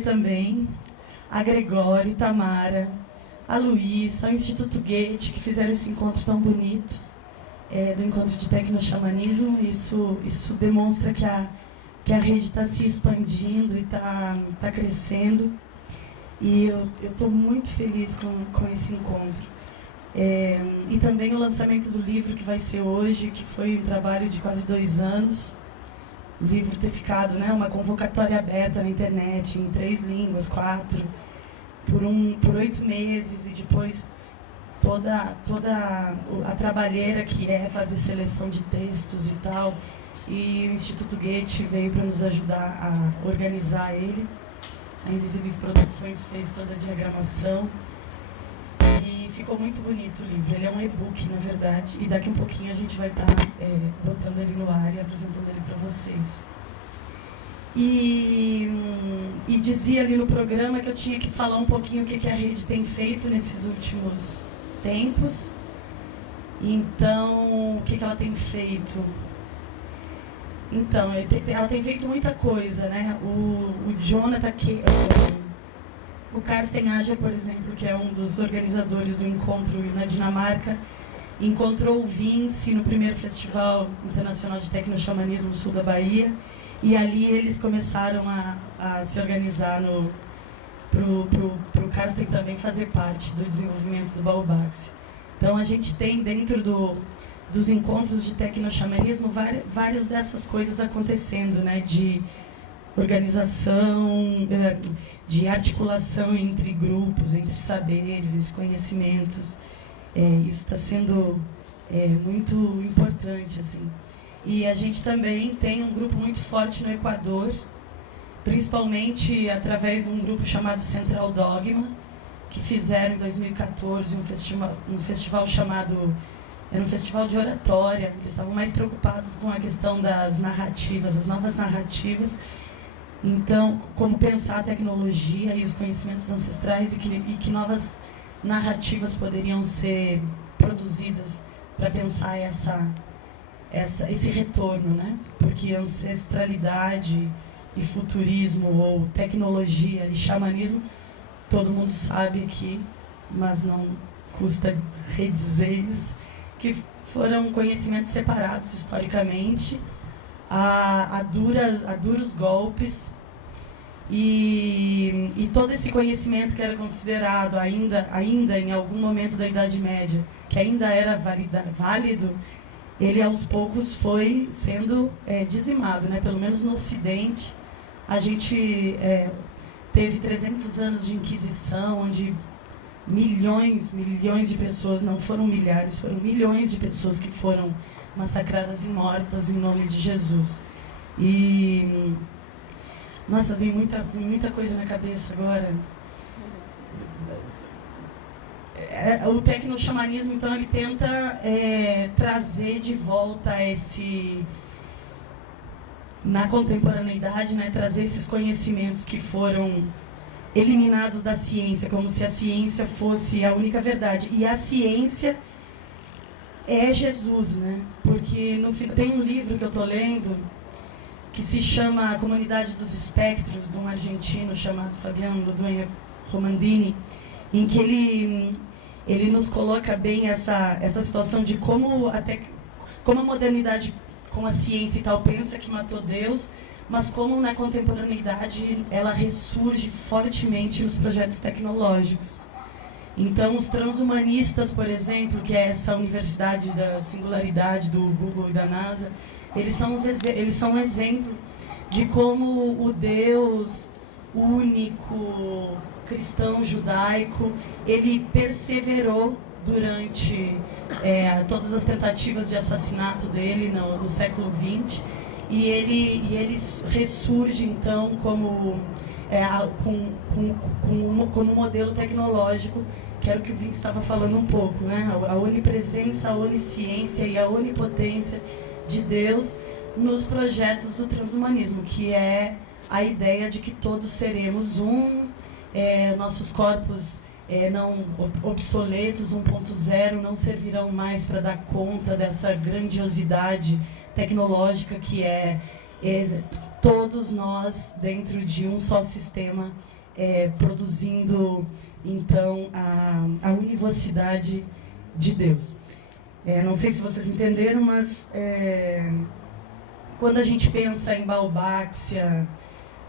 Também a Gregório, Tamara, a Luísa, ao Instituto Goethe, que fizeram esse encontro tão bonito, do encontro de tecnoxamanismo. Isso demonstra que a rede está se expandindo e está crescendo. E eu estou muito feliz com esse encontro. E também o lançamento do livro que vai ser hoje, que foi um trabalho de quase 2 anos. O livro ter ficado, uma convocatória aberta na internet, em 3 línguas, 4, por 8 meses, e depois toda a trabalheira que é fazer seleção de textos e tal. E o Instituto Goethe veio para nos ajudar a organizar ele. A Invisíveis Produções fez toda a diagramação. E ficou muito bonito o livro. Ele é um e-book, na verdade, e daqui um pouquinho a gente vai estar botando ele no ar e apresentando ele para vocês. E dizia ali no programa que eu tinha que falar um pouquinho o que a rede tem feito nesses últimos tempos. Então, o que ela tem feito? Então, ela tem feito muita coisa, né? O Jonathan, o Carsten Ager, por exemplo, que é um dos organizadores do encontro na Dinamarca, encontrou o Vince no primeiro Festival Internacional de Tecnoxamanismo no sul da Bahia, e ali eles começaram a se organizar para o Carsten também fazer parte do desenvolvimento do Baobaxi. Então a gente tem dentro dos encontros de tecnoxamanismo várias dessas coisas acontecendo, né? De organização, de articulação entre grupos, entre saberes, entre conhecimentos. Isso está sendo muito importante, assim. E a gente também tem um grupo muito forte no Equador, principalmente através de um grupo chamado Central Dogma, que fizeram em 2014 um festival chamado... Era um festival de oratória. Eles estavam mais preocupados com a questão das narrativas, as novas narrativas. Então, como pensar a tecnologia e os conhecimentos ancestrais, e que novas narrativas poderiam ser produzidas para pensar esse retorno, né? Porque ancestralidade e futurismo, ou tecnologia e xamanismo, todo mundo sabe aqui, mas não custa redizer isso, que foram conhecimentos separados historicamente, a duros golpes, e todo esse conhecimento que era considerado ainda em algum momento da Idade Média, que ainda era válido, ele aos poucos foi sendo dizimado, né? Pelo menos no Ocidente. A gente teve 300 anos de Inquisição, onde milhões de pessoas, não foram milhares, foram milhões de pessoas que foram massacradas e mortas em nome de Jesus. E, nossa, vem muita coisa na cabeça agora. O tecnoxamanismo, então, ele tenta trazer de volta na contemporaneidade, né, trazer esses conhecimentos que foram eliminados da ciência, como se a ciência fosse a única verdade. E a ciência é Jesus, né? Porque tem um livro que eu estou lendo que se chama A Comunidade dos Espectros, de um argentino chamado Fabiano Ludueña Romandini, em que ele nos coloca bem essa situação de como a modernidade, com a ciência e tal, pensa que matou Deus, mas como na contemporaneidade ela ressurge fortemente nos projetos tecnológicos. Então, os transhumanistas, por exemplo, que é essa universidade da singularidade do Google e da NASA, eles são um exemplo de como o Deus único, cristão, judaico, ele perseverou durante todas as tentativas de assassinato dele no século XX, e ele ressurge, então, como um modelo tecnológico, que era o que o Vince estava falando um pouco, né? A onipresença, a onisciência e a onipotência de Deus nos projetos do transhumanismo, que é a ideia de que todos seremos nossos corpos não obsoletos, 1.0, não servirão mais para dar conta dessa grandiosidade tecnológica que todos nós dentro de um só sistema, produzindo, então, a univocidade de Deus. Não sei se vocês entenderam, mas quando a gente pensa em balbáxia,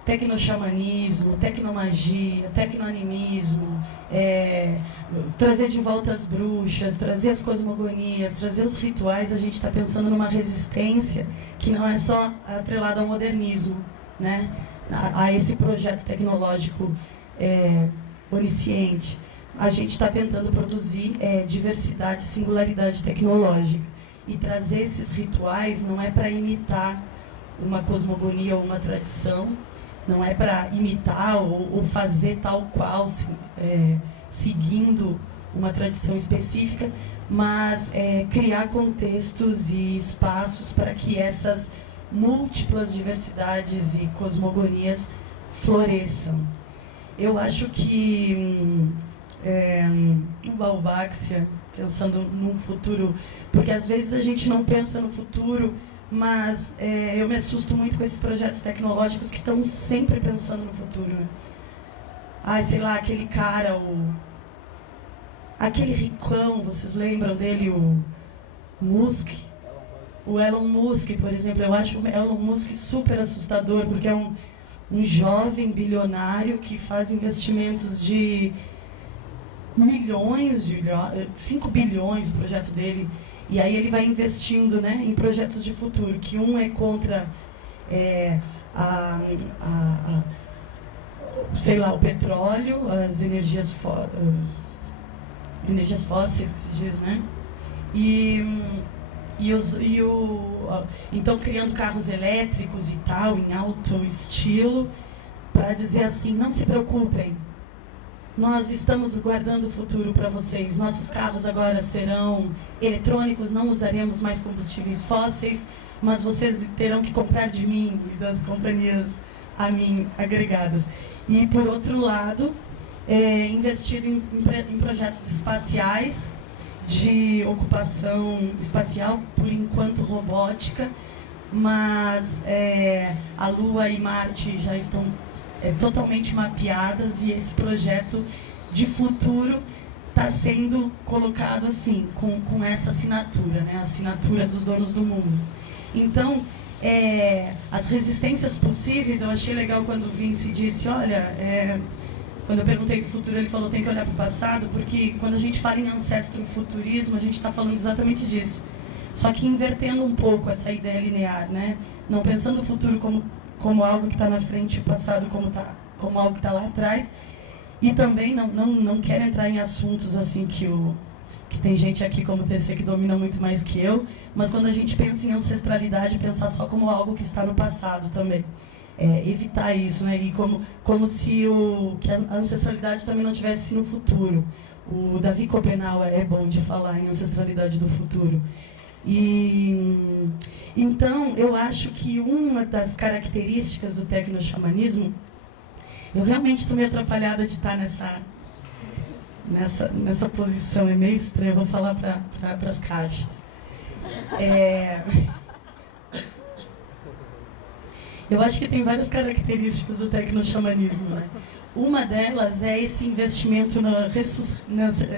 tecnoxamanismo, tecnomagia, tecnoanimismo, trazer de volta as bruxas, trazer as cosmogonias, trazer os rituais, a gente está pensando numa resistência que não é só atrelada ao modernismo, né? A esse projeto tecnológico onisciente. A gente está tentando produzir diversidade, singularidade tecnológica. E trazer esses rituais não é para imitar uma cosmogonia ou uma tradição, não é para imitar ou fazer tal qual, seguindo uma tradição específica, mas criar contextos e espaços para que essas múltiplas diversidades e cosmogonias floresçam. Eu acho que o balbáxia, pensando num futuro, porque às vezes a gente não pensa no futuro, mas eu me assusto muito com esses projetos tecnológicos que estão sempre pensando no futuro. Sei lá, aquele cara, aquele ricão, vocês lembram dele, o Musk? O Elon Musk, por exemplo. Eu acho o Elon Musk super assustador, porque é um jovem bilionário que faz investimentos de milhões, 5 bilhões o projeto dele. E aí ele vai investindo, né, em projetos de futuro, que um é contra sei lá, o petróleo, as energias fósseis, que se diz, né? Então, criando carros elétricos e tal, em alto estilo, para dizer assim, não se preocupem, nós estamos guardando o futuro para vocês. Nossos carros agora serão eletrônicos, não usaremos mais combustíveis fósseis, mas vocês terão que comprar de mim e das companhias a mim agregadas. E, por outro lado, investido em projetos espaciais, de ocupação espacial, por enquanto robótica, mas a Lua e Marte já estão totalmente mapeadas, e esse projeto de futuro está sendo colocado assim, com essa assinatura, né? A assinatura dos donos do mundo. Então, as resistências possíveis, eu achei legal quando o Vince disse, olha, quando eu perguntei do futuro, ele falou, tem que olhar para o passado, porque quando a gente fala em ancestro-futurismo, a gente está falando exatamente disso. Só que invertendo um pouco essa ideia linear, né? Não pensando o futuro como algo que está na frente e o passado como algo que está lá atrás. E também não quero entrar em assuntos assim que tem gente aqui como TC que domina muito mais que eu, mas quando a gente pensa em ancestralidade, pensar só como algo que está no passado também. Evitar isso, né? E como se que a ancestralidade também não tivesse no futuro. O Davi Copenau é bom de falar em ancestralidade do futuro. Então, eu acho que uma das características do tecnoxamanismo, eu realmente estou meio atrapalhada de estar nessa posição, é meio estranho, eu vou falar para as caixas. Eu acho que tem várias características do tecnoxamanismo, né? Uma delas é esse investimento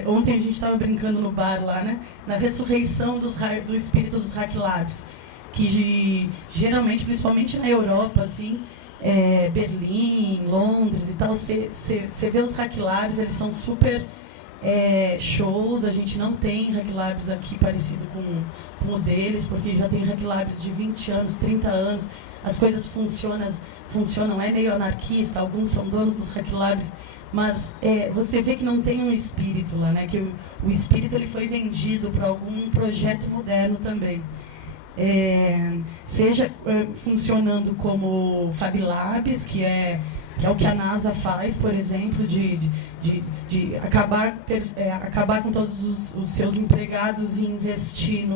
ontem a gente estava brincando no bar lá, né? Na ressurreição do espírito dos Hack Labs, que geralmente, principalmente na Europa, assim, Berlim, Londres e tal, você vê os Hack Labs, eles são super shows. A gente não tem Hack Labs aqui parecido com o deles, porque já tem Hack Labs de 20 anos, 30 anos, as coisas funcionam, é meio anarquista, alguns são donos dos Hack Labs, mas você vê que não tem um espírito lá, né? Que o espírito ele foi vendido para algum projeto moderno também. Seja funcionando como Fab Labs, que é o que a NASA faz, por exemplo, de acabar com todos os seus empregados e investir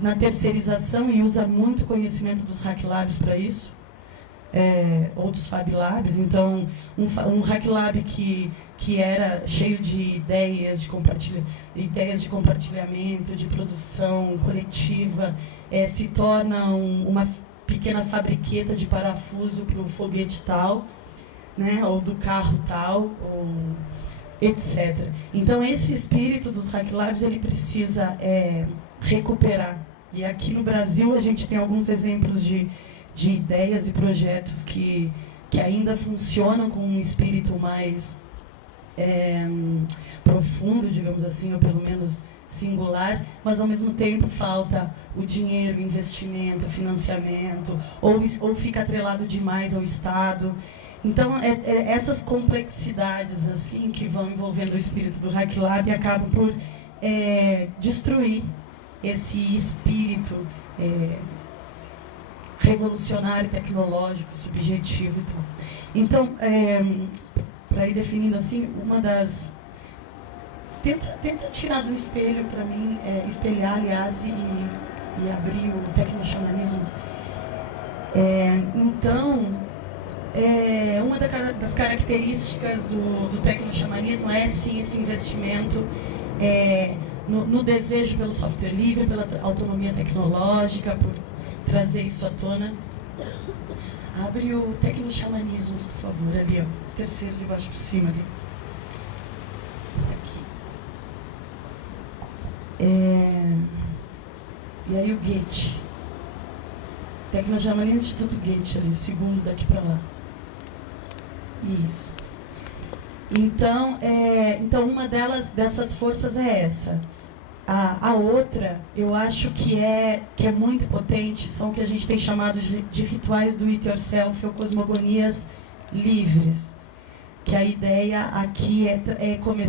na terceirização, e usa muito conhecimento dos Hack Labs para isso, ou dos Fab Labs. Então, um Hack Lab que era cheio de ideias de compartilhamento, de produção coletiva, se torna pequena fabriqueta de parafuso para o foguete tal, né, ou do carro tal, ou etc. Então, esse espírito dos Hack Labs, ele precisa recuperar. E aqui no Brasil, a gente tem alguns exemplos de ideias e projetos que ainda funcionam com um espírito mais profundo, digamos assim, ou pelo menos singular, mas ao mesmo tempo falta o dinheiro, o investimento, o financiamento, ou fica atrelado demais ao Estado. Então, essas complexidades assim que vão envolvendo o espírito do Hack Lab acabam por destruir esse espírito revolucionário, tecnológico, subjetivo e tal. Então, para ir definindo assim, uma das... Tenta tirar do espelho para mim, espelhar, aliás, e abrir o Tecnoxamanismos. Então, uma das características do tecnoxamanismo é, sim, esse investimento no desejo pelo software livre, pela autonomia tecnológica, por trazer isso à tona. Abre o Tecnoxamanismos, por favor, ali, ó, terceiro de baixo por cima, ali. Aqui. E aí o Goethe. Tecnoxamanismo Instituto Goethe, ali, o segundo daqui para lá. Isso. Então, uma dessas forças é essa. A outra, eu acho que é muito potente, são o que a gente tem chamado de rituais do it yourself ou cosmogonias livres. Que a ideia aqui é começar